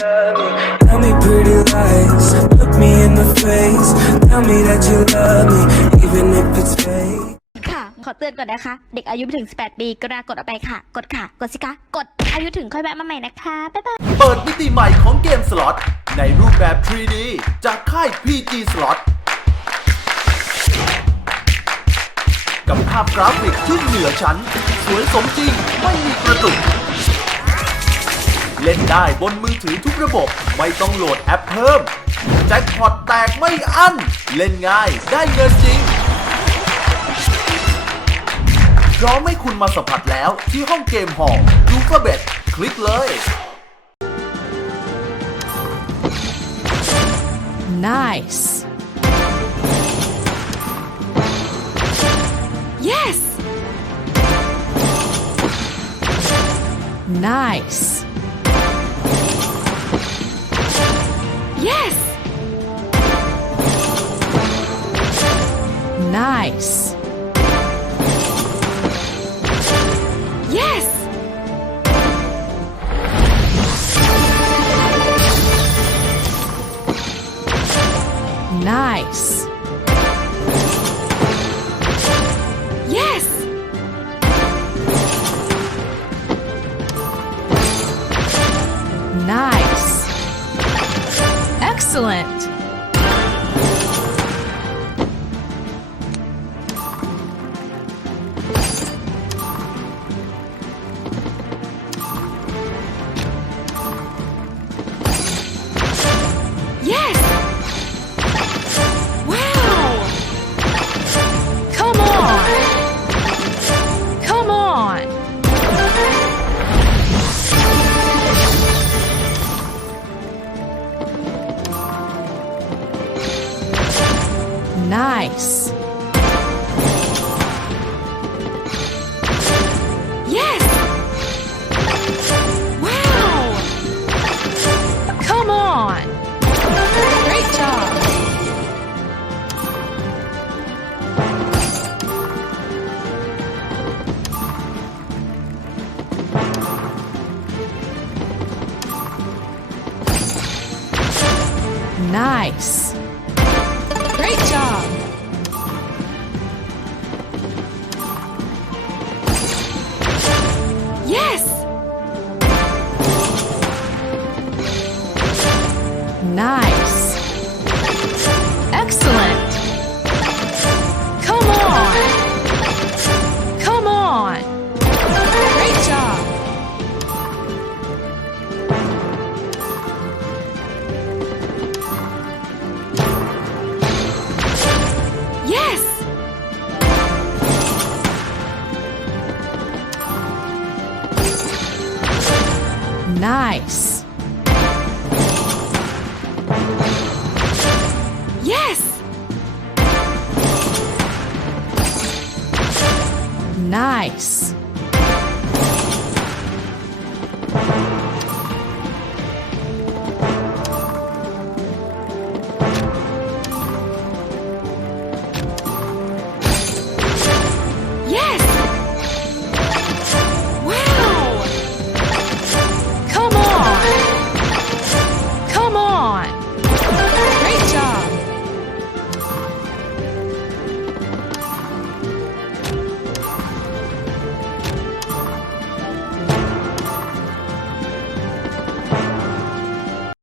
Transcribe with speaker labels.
Speaker 1: love me. Tell me pretty lies. Look me in the face. Tell me that you love me, even if it's fake. ค่ะ ขอเตือนก่อนนะคะ เด็กอายุไม่ถึง 18 ปีกรุณากดออกไปค่ะ กดค่ะ กดสิคะ กด อายุถึงค่อยแวะมาใหม่นะคะ บ๊ายบาย
Speaker 2: เปิดมิติใหม่ของเกมสล็อตในรูปแบบ 3D จากค่าย PG Slot กับภาพกราฟิกที่เหนือชั้น สวยสมจริง ไม่มีกระตุก เล่นได้บนมือถือทุกระบบ ไม่ต้องโหลดแอปเพิ่ม แจ็คพอตแตกไม่อั้น เล่นง่ายได้เงินจริงพร้อมให้คุณมาสัมผัสแล้วที่ห้องเกมหอยูฟเบตคลิกเลย Nice. Yes. Nice. Yes. Nice. Yes. Nice. Excellent.
Speaker 3: Nice. Yes! Wow! Come on! Great job! Nice. Great job. Yes. Nice. Nice. Yes. Nice.